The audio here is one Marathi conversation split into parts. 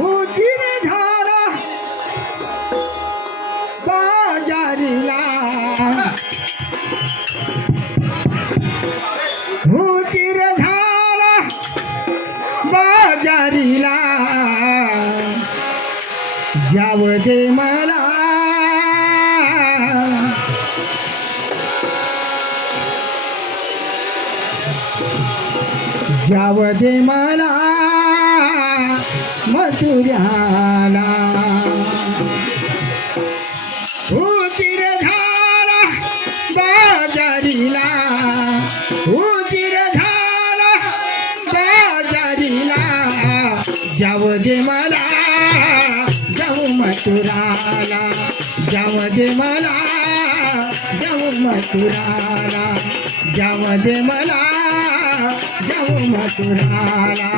उजीर झाला बाजारीला, उजीर झाला बाजारीला, जाव दे मला जाव दे मला मथुऱ्याला. उजीर झाला बाजारीला, उजीर झाला बाजारीला, जाव दे मला जाऊ मथुराला, जाव दे मला जाऊ मथुराला, जाव दे मला जाऊ मथुराला.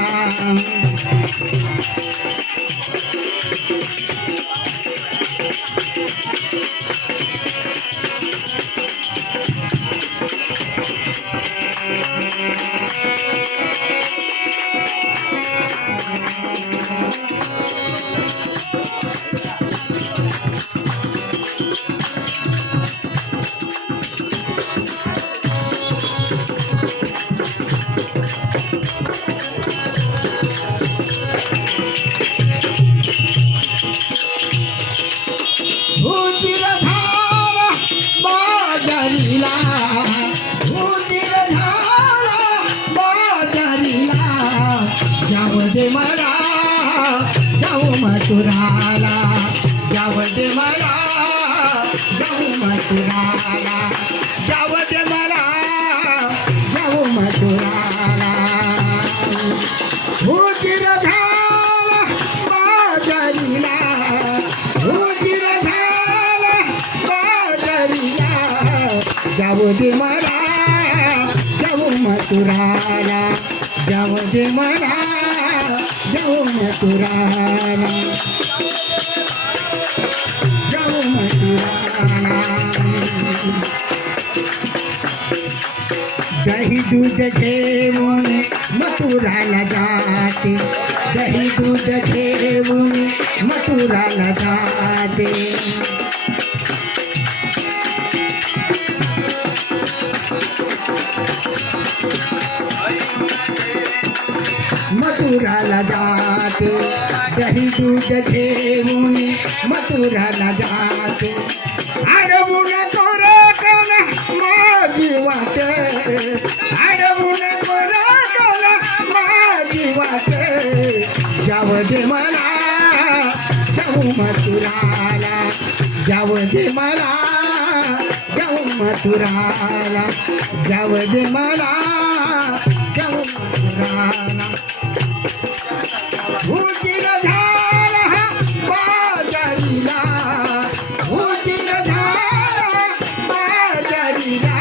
उजीर झाला बाजारीला, उजीर झाला बाजारीला, जाव दे मला जाऊ मथुराला, जाव दे मला जाऊ मथुराला, जाव दे मला जाऊ मथुराला. उजीर झाला बाजारीला, उजीर झाला बाजारीला, जाव दे मला जाऊ मथुराला, जाव दे मला जाऊ मथुराला, जाऊ मथुराला. दही दूध घेऊन मथुराला जाते, दही दूध घेऊन मथुराला जाते. मथुराला जाते, दही दूध घेऊन मथुराला जाते. अडवून कोरकन माझी वाट, अडवून कोरकन माझी वाट, जाव दे मला जाऊ मथुराला, जाव दे मला जाऊ मथुराला, जाव दे मला जाऊ मथुराला. उजीर झाला बाजारीला, उजीर झाला बाजारीला,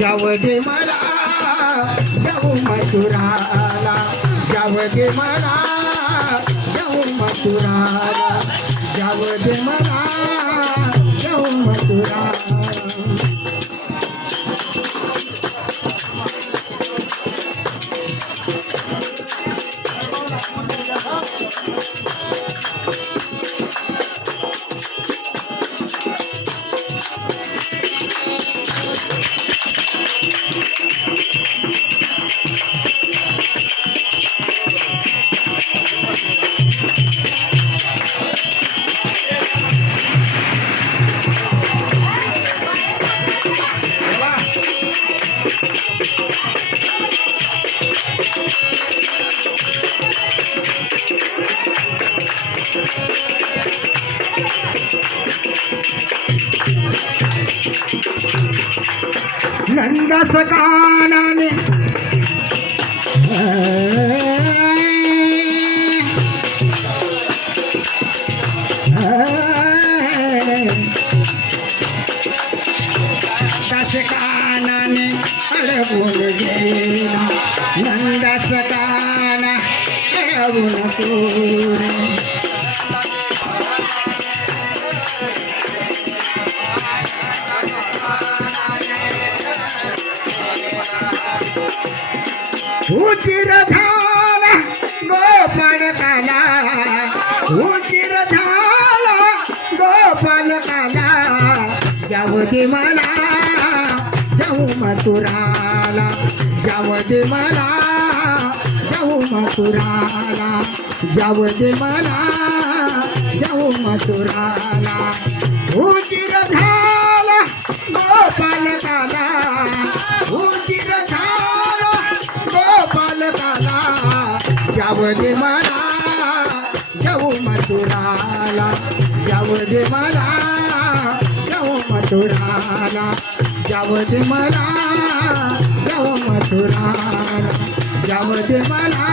जाव दे मला जाऊ मथुराला, जाव दे मला जाऊ मथुराला, जाव दे मला जाऊ मथुराला. नंदस कानाने नंदस कानाने अडवून गेला नंदास काना अडवून तोरे उशीर झाला गोपाल काला उशीर झाला गोपाल काला जाऊ दे मला जाऊ मथुराला जाऊ दे मला जाऊ मथुराला जाऊ दे मला जाऊ मथुराला उशीर झाला गोपाल काला उशीर झाला गोपाल काला जाऊ दे मला जाऊ मथुराला जाऊ दे मला जाऊ मथुराला जाऊ दे मला जाऊ मथुराला जाऊ दे मला